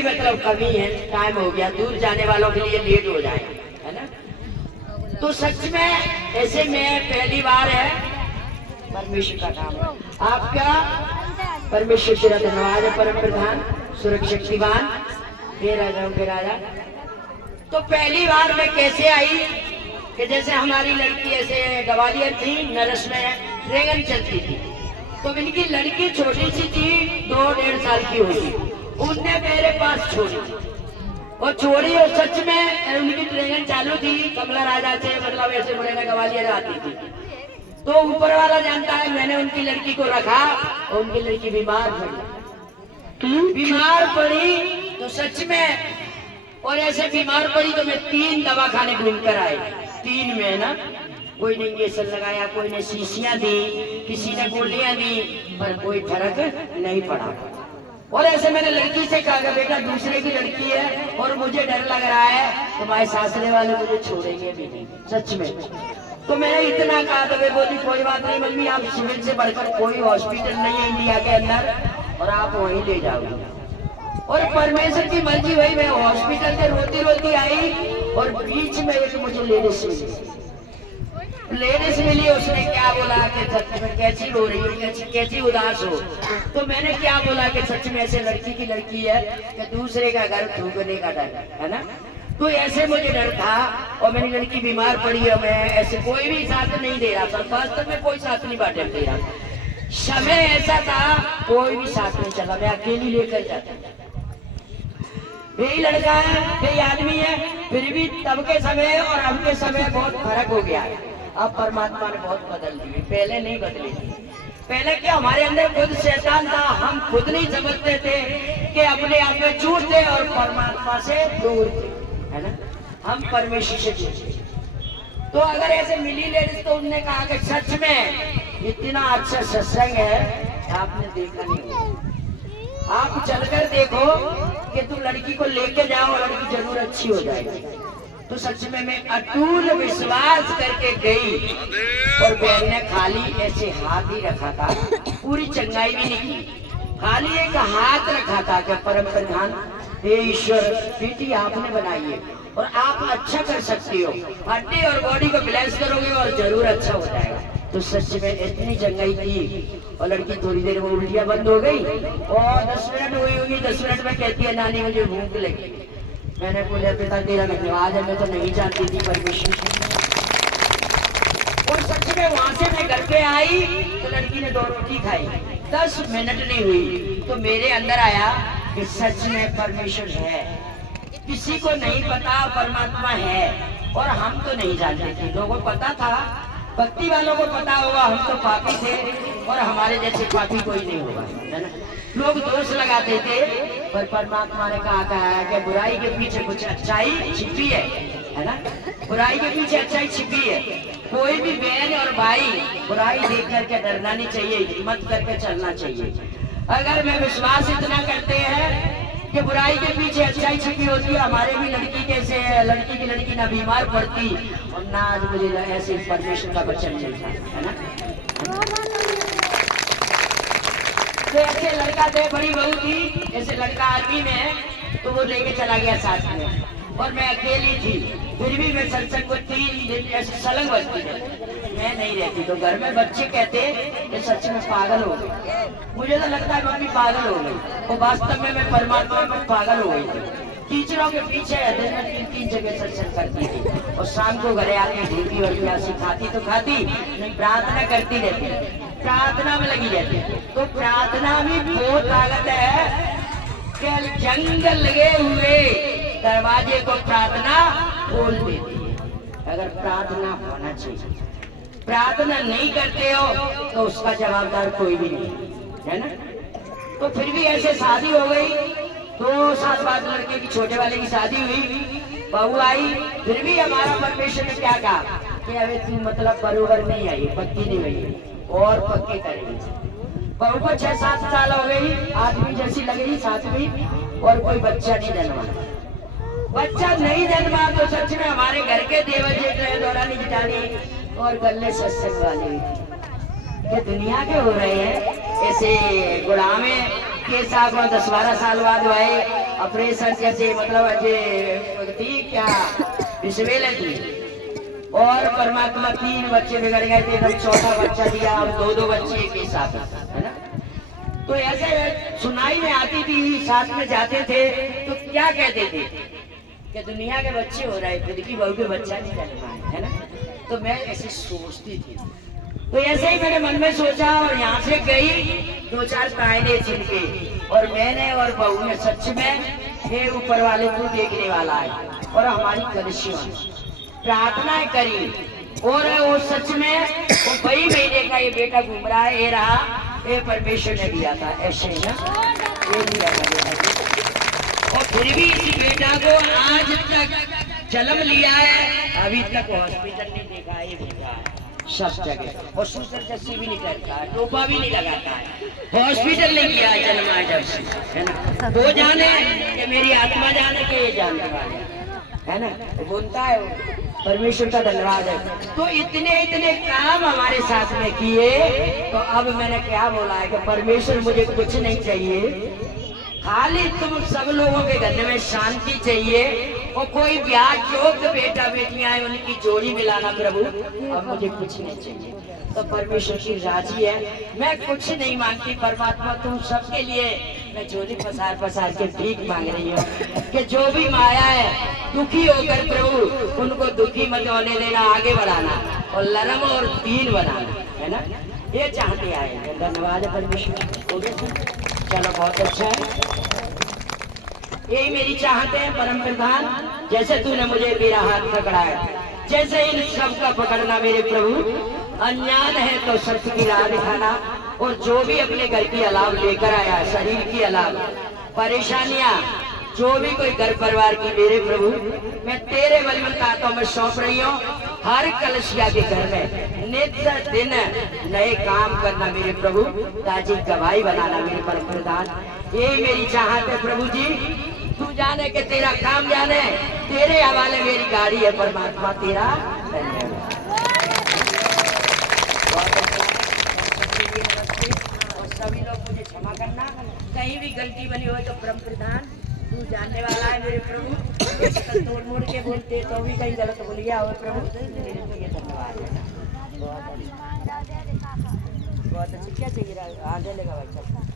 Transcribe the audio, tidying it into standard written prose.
भी मतलब कमी है, टाइम हो गया, दूर जाने वालों के लिए लेट हो जाएगा, है ना। तो सच में ऐसे में पहली बार है, परमेश्वर का काम है आपका। परमेश्वर तेरा धन्यवाद है, परम प्रधान सुरक्षितवान हे राजाओं के राजा। तो पहली बार मैं कैसे आई कि जैसे हमारी लड़की ऐसे ग्वालियर थी, नरस में ड्रैगन चलती थी, तो इनकी लड़की छोटी सी थी, 2-1.5 साल की होगी, उनने मेरे पास छोड़ी और छोड़ी, और सच में उनकी ट्रेनिंग चालू थी कमला राजा से, मतलब ऐसे मुरैना ग्वालियर आती थी। तो ऊपर वाला जानता है, मैंने उनकी लड़की को रखा और उनकी लड़की बीमार पड़ी तो सच में, और ऐसे बीमार पड़ी तो मैं 3 दवाखाने घूम कर आई, 3 में ना, कोई ने इंजेक्शन लगाया, कोई ने शीशियां दी, किसी ने गोलियां दी, पर कोई फर्क नहीं पड़ा। और ऐसे मैंने लड़की से कहा, बेटा दूसरे की लड़की है और मुझे डर लग रहा है, तुम्हारे सासरे वाले मुझे छोड़ेंगे भी नहीं, सच में। तो मैंने इतना कहा, तो वे बोली कोई बात नहीं मम्मी, आप सिविल से बढ़कर कोई हॉस्पिटल नहीं है इंडिया के अंदर, और आप वहीं ले जाओगे। और परमेश्वर की मर्जी हुई, मैं हॉस्पिटल से रोती रोती आई और बीच में एक मुझे लेडीज मिली। उसने क्या बोला कि सच में कैसी हो रही हो, कैसी उदास हो। तो मैंने क्या बोला कि सच में ऐसे लड़की की लड़की है कि दूसरे का घर थूकने का डर है ना। तो ऐसे मुझे डर था, और मेरी लड़की बीमार पड़ी है, मैं ऐसे कोई भी साथ नहीं दे रहा था, वास्तव में कोई साथ नहीं बांटे दे रहा। समय ऐसा था कोई भी साथ नहीं चला, मैं अकेली लेकर जाता। यही लड़का है, यही आदमी है, फिर भी तब के समय और अब के समय बहुत फर्क हो गया है। अब परमात्मा ने बहुत बदल दी, पहले नहीं बदली। पहले क्या हमारे अंदर खुद शैतान था, हम खुद नहीं समझते थे कि अपने आप में झूठ थे और परमात्मा से दूर थे, है ना। हम परमेश्वर से दूर थे। तो अगर ऐसे मिली लेडीज, तो उन्होंने कहा कि सच में इतना अच्छा सत्संग है, आपने देखा नहीं, आप चलकर देखो कि तुम लड़की को लेके जाओ, लड़की जरूर अच्छी हो जाएगी। तो सच में मैं अटूट विश्वास करके गई, और बहन ने खाली ऐसे हाथ ही रखा था, पूरी चंगाई भी नहीं की, खाली एक हाथ रखा था कि परम प्रधान हे ईश्वर, बेटी आपने बनाई है और आप अच्छा कर सकती हो, हड्डी और बॉडी को ब्लेस करोगे और जरूर अच्छा हो जाएगा। तो सच में इतनी चंगाई की, और लड़की थोड़ी देर में उल्टियां बंद हो गई, और 10 मिनट हुई होगी, 10 मिनट में कहती है नानी मुझे भूख लगी। मैंने बोला पिता तेरा धन्यवाद है, मैं तो नहीं जानती थी परमेश्वर। और सच में वहां से मैं घर पे आई तो लड़की ने 2 रोटी खाई, 10 मिनट नहीं हुई तो मेरे अंदर आया कि सच में परमेश्वर है। किसी को नहीं पता परमात्मा है, और हम तो नहीं जानते थे। लोगों को पता था, भक्ति वालों को पता होगा, हम तो पापी थे और हमारे जैसे पापी कोई नहीं होगा, है ना। लोग दोष लगाते थे, पर परमात्मा ने कहा है कि बुराई के पीछे कुछ अच्छाई छिपी है ना। बुराई के पीछे अच्छाई छिपी है। कोई भी बहन और भाई बुराई देख करके डरना नहीं चाहिए, हिम्मत करके चलना चाहिए। अगर मैं विश्वास इतना करते हैं कि बुराई के पीछे अच्छाई छिपी होती है, हमारे भी लड़की कैसे है, लड़की की लड़की ना बीमार पड़ती और ना आज मुझे ऐसे परमेश्वर का वचन मिलता, है ना। तो ऐसे लड़का थे, बड़ी बहू थी, ऐसे लड़का आर्मी में है, तो वो लेके चला गया साथ में, और मैं अकेली थी। फिर भी मैं सत्संग को 3 दिन ऐसे सलंग बजती है, मैं नहीं रहती। तो घर में बच्चे कहते ये सच में पागल हो गई। मुझे तो लगता है मम्मी पागल हो गई, और वास्तव में मैं परमात्मा में पागल हो गई थी। टीचरों के पीछे दिन में 3 जगह सत्संग करती थी, और शाम को घरे आके भूखी और प्यासी खाती तो खाती, नहीं प्रार्थना करती रहती, प्रार्थना में लगी रहती। तो प्रार्थना भी बहुत ताकत है कि जंगल लगे हुए दरवाजे को प्रार्थना खोल देती है। अगर प्रार्थना होना चाहिए, प्रार्थना नहीं करते हो तो उसका जवाबदार कोई भी नहीं, है ना। तो फिर भी ऐसे शादी हो गई, 2 साल बाद लड़के की, छोटे वाले की शादी हुई, बहू आई। फिर भी हमारा परमेश्वर ने क्या कहा कि अबे तू मतलब बरोबर नहीं आई, पक्की नहीं हुई, और पक्के करेंगे। बहू को 6-7 साल हो गई, आदमी जैसी लग रही, 7वीं, और कोई बच्चा नहीं जन्मा। बच्चा नहीं जन्मा तो सच में हमारे घर के देवजे रहे, दौरानी जिटानी और गले सत्संग वाले ये दुनिया के हो रहे हैं। ऐसे गुड़ामे के साथ 10-12 साल बाद भाई ऑपरेशन जैसे मतलब अजय थी क्या विश्वेल थी और परमात्मा 3 बच्चे बिगड़ गए थे, तब चौथा बच्चा दिया, अब 2 बच्चे के साथ, है ना। तो ऐसे सुनाई में आती थी, साथ में जाते थे तो क्या कहते थे कि दुनिया के बच्चे हो रहे, खुद की बहू के बच्चा नहीं करना है ना। तो मैं ऐसे सोचती थी, तो ऐसे ही मैंने मन में सोचा और यहाँ से गई 2-4 कायदे चुन के, और मैंने और बहू ने सच में हे ऊपर वाले को देखने वाला है और हमारी कलशियों प्रार्थनाएं करी, और वो सच में वो 2 महीने का ये बेटा घूम रहा है, ये रहा, ये परमेश्वर ने दिया था, ऐसे ही ना ये दिया था। और फिर भी इसी बेटा को आज तक जन्म लिया है, अभी तक हॉस्पिटल नहीं देखा है, ये बेटा सब जगह, और सूत्र जैसी भी नहीं करता है, टोपा भी नहीं लगाता है, हॉस्पिटल नहीं किया जन्म आए जब से, है ना। वो जाने कि मेरी आत्मा जाने के ये जानने वाले, है ना, तो बोलता है वो परमेश्वर का धन्यवाद है। तो इतने काम हमारे साथ में किए, तो अब मैंने क्या बोला है कि परमेश्वर मुझे कुछ नहीं चाहिए, खाली तुम सब लोगों के घर में शांति चाहिए, और कोई ब्याह योग्य बेटा बेटियां हैं उनकी जोड़ी मिलाना प्रभु, अब मुझे कुछ नहीं चाहिए। तो परमेश्वर की राजी है, मैं कुछ नहीं मांगती, परमात्मा तुम सबके लिए मैं झोली पसार के भीख मांग रही हूँ कि जो भी माया है दुखी होकर प्रभु उनको दुखी मत होने देना, आगे बढ़ाना और नरम और दीन बनाना, है ना, ये चाहते आए। धन्यवाद परमेश्वर, चलो बहुत अच्छा है, यही मेरी चाहते हैं परम प्रधान। जैसे तूने मुझे मेरा हाथ पकड़ा है, जैसे इन सब का पकड़ना मेरे प्रभु, अज्ञान है तो सत्य की राह दिखाना, और जो भी अपने घर की अलाव लेकर आया, शरीर की अलाव परेशानियां, जो भी कोई घर परिवार की मेरे प्रभु, मैं तेरे बलवंत हाथों में सौंप रही हूँ। हर कलशिया के घर में नित्य दिन नए काम करना मेरे प्रभु, ताजी गवाही बनाना मेरे परम प्रधान, ये मेरी चाहत है प्रभु जी। तू जाने के तेरा काम जाने, तेरे हवाले मेरी गाड़ी है परमात्मा, तेरा धन्यवाद। और सभी लोग मुझे क्षमा करना, कहीं भी गलती बनी हो तो परम प्रधान तू जानने वाला है मेरे प्रभु, तोड़ मोड़ के बोलते तो भी कहीं गलत बोल गया हो प्रभु, तेरे को ये धन्यवाद है। बहुत अच्छी, क्या चाहिए आगे लगा भाई।